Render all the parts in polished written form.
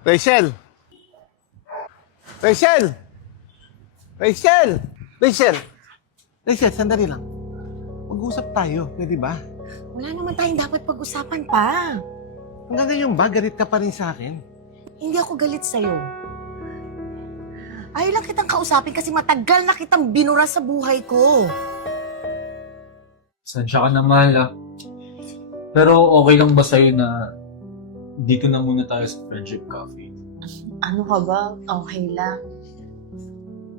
Rachel! Rachel! Rachel! Rachel! Rachel, sandali lang. Mag-usap tayo, pwede ba? Wala naman tayong dapat pag-usapan pa. Hanggang ngayon ba, galit ka pa rin sa akin? Hindi ako galit sa'yo. Ayaw lang kitang kausapin kasi matagal na kitang binura sa buhay ko. Sansya ka na, mahal, ah. Pero okay lang ba sa'yo na dito na muna tayo sa Friendship Cafe? Ano ka ba? Okay lang.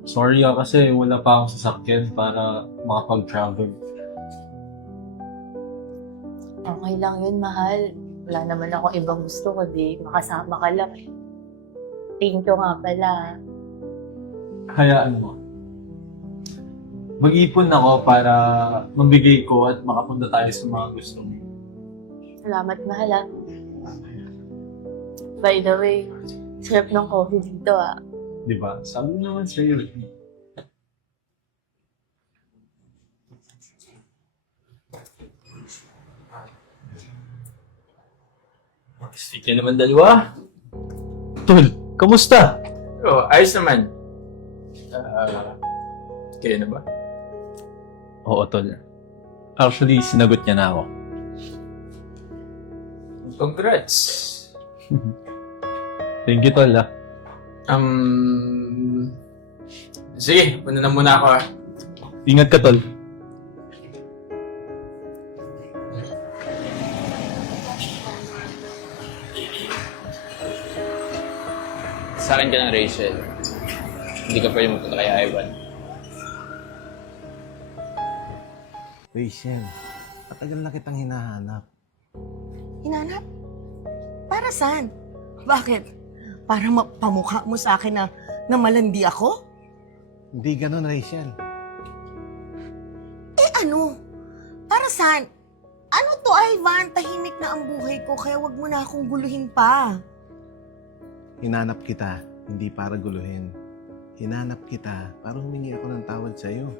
Sorry kasi wala pa akong sasakyan para makapag-travel. Okay lang yun, mahal. Wala naman ako ibang gusto kundi makasama ka lang. Thank you nga pala. Hayaan mo. Mag-ipon ako para mabigay ko at makapunta tayo sa mga gusto mo. Salamat, mahal, ah. By the way, sarap ng coffee dito, ah. Di ba? Sabi mo naman sa'yo. Sige naman dalawa. Tol, kamusta? Oh, ayos naman. Kaya na ba? Oo, Tol. Actually, sinagot niya na ako. Congrats. Thank you, Tol, ah. Sige, punta na muna ako. Ingat ka, Tol. Sa akin ka ng Rachel. Hindi ka pwede magpunta kay Ivan. Rachel, matagal na kitang hinahanap. Hinanap? Para saan? Bakit? Para pamukha mo sa akin na malandi ako? Hindi ganun, Rachel. Eh ano? Para saan? Ano to, Ivan? Tahimik na ang buhay ko kaya wag mo na akong guluhin pa. Hinanap kita, hindi para guluhin. Hinanap kita para humingi ako ng tawad sa'yo.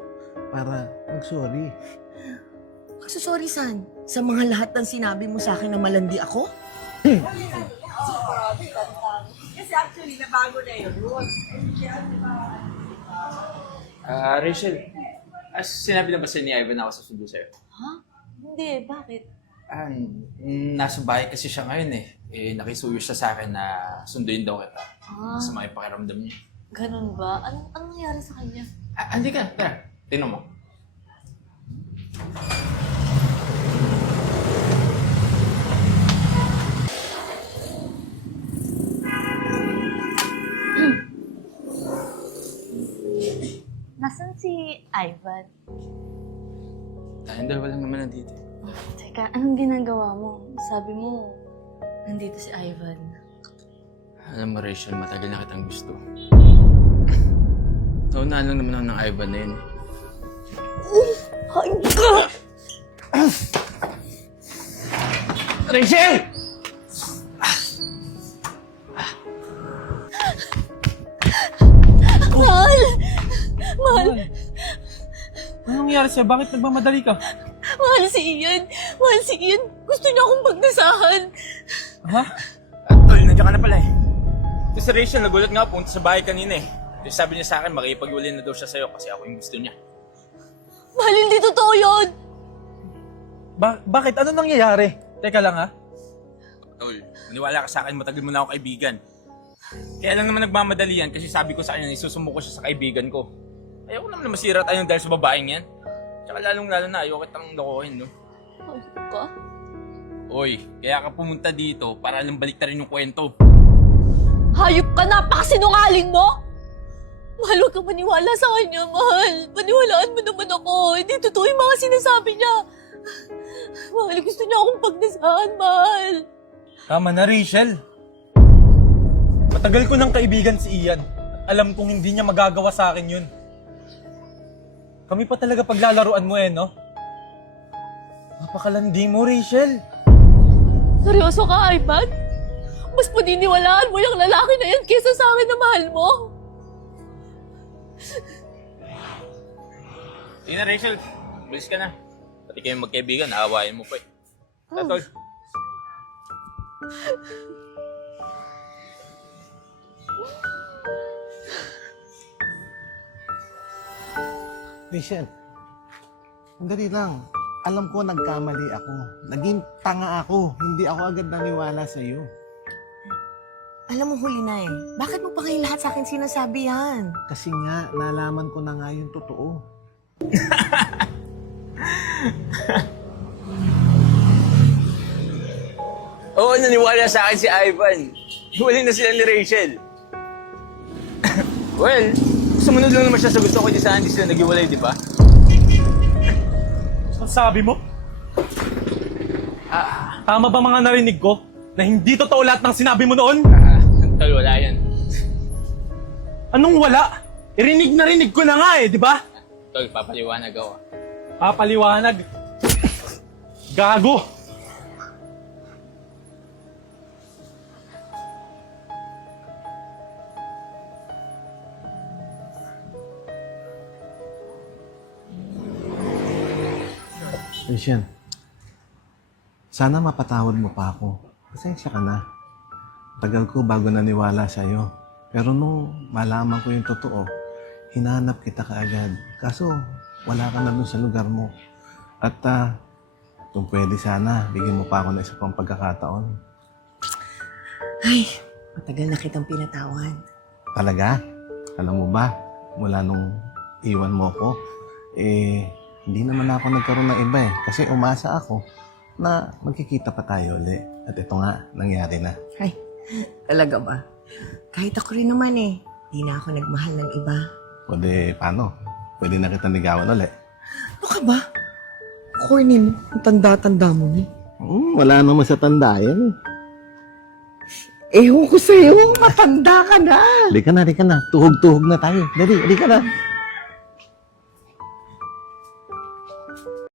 Para mag-sorry. Magsusorry saan? Sa mga lahat ng sinabi mo sa akin na malandi ako? Kasi actually, nabago na yun. Rachel, sinabi na ba sa'yo ni Ivan na ako susundo sa'yo? Ha? Hindi, bakit? Nasa bahay kasi siya ngayon eh. Nakisuyo siya sa akin na sunduin daw kita. Sa mga pakiramdam niya. Ganun ba? Anong nangyari sa kanya? Hindi ka, tara. Tinan mo. Nasaan si Ivan? Tayong dalawa lang naman nandito. Teka, anong ginagawa mo? Sabi mo, nandito si Ivan. Alam mo, Rachel, matagal na kitang gusto. Naunaan lang naman ako ng Ivan na yun. Rachel! Mahal! Mahal! Anong nangyari sa'yo? Bakit nagmamadali ka? Mahal si Ian! Mahal si Ian! Gusto niya akong pagdasahan! Ha? Tol, nandiyan ka na pala eh. Ito si Rachel, nagulat nga punta sa bahay kanina eh. Tapos sabi niya sa akin, makipag-uli na daw siya sa'yo kasi ako yung gusto niya. Mahal, hindi totoo yun! Bakit? Ano nangyayari? Teka lang, ha? Tol, maniwala ka sa akin, matagal mo na ako kaibigan. Kaya lang naman nagmamadali yan kasi sabi ko sa kanya, isusumo ko siya sa kaibigan ko. Ayoko naman na masira tayo dahil sa babaeng yan. Tsaka lalong-lalo na ayoko kitang lokohin, no? Mahal ka? Oy, kaya ka pumunta dito para lang baliktarin yung kwento. Hayop ka! Napakasinungaling mo! Mahal, huwag kang maniwala sa kanya, mahal. Paniwalaan mo naman ako. Hindi totoo yung mga sinasabi niya. Mahal, gusto niya akong pagdasahan, mahal. Tama na, Rachel. Matagal ko ng kaibigan si Ian. Alam kong hindi niya magagawa sa akin yun. Kami pa talaga paglalaruan mo no? Napakalandi mo, Rachel. Seryoso ka, Ivan? Mas paniniwalaan mo yung lalaki na yan kesa sa akin na mahal mo? Sige na, Rachel. Bilis ka na. Pati kayo magkaibigan, naawain mo pa eh. Tol. Rachel, sandali lang. Alam ko nagkamali ako. Naging tanga ako. Hindi ako agad naniwala sa'yo. Alam mo, huli na eh. Bakit mo pa kayo lahat sa akin sinasabi yan? Kasi nga, nalaman ko na nga yung totoo. Oo, naniwala sa akin si Ivan. Hiwalay na sila ni Rachel. Well, sumunod lang naman siya sa gusto ko, di saan hindi sila naghiwalay, di ba? Ang sabi mo? Tama ba mga narinig ko? Na hindi totoo lahat ng sinabi mo noon? Tol, wala yan. Anong wala? Irinig na rinig ko na nga eh, di ba? Tol, papaliwanag ako. Papaliwanag. Gago. Rachel, sana mapatawad mo pa ako. Pasensya ka na. Tagal ko bago naniwala sa'yo. Pero nung malaman ko yung totoo, hinanap kita kaagad. Kaso, wala ka na dun sa lugar mo. At kung pwede sana, bigyan mo pa ako ng isa pang pagkakataon. Ay, matagal na kitang pinatawan. Talaga? Alam mo ba, mula nung iwan mo ako, hindi naman ako nagkaroon ng iba eh. Kasi umasa ako na magkikita pa tayo ulit. At ito nga, nangyari na. Ay, talaga ba? Kahit ako rin naman eh. Di na ako nagmahal ng iba. Pwede, paano? Pwede na kita ligawan ulit. Ano ka ba? Corny mo. Ang tanda-tanda mo na. Wala naman sa tanda yan Ewan ko sa'yo. Matanda ka na. Di ka na. Tuhog-tuhog na tayo. Dali ka na.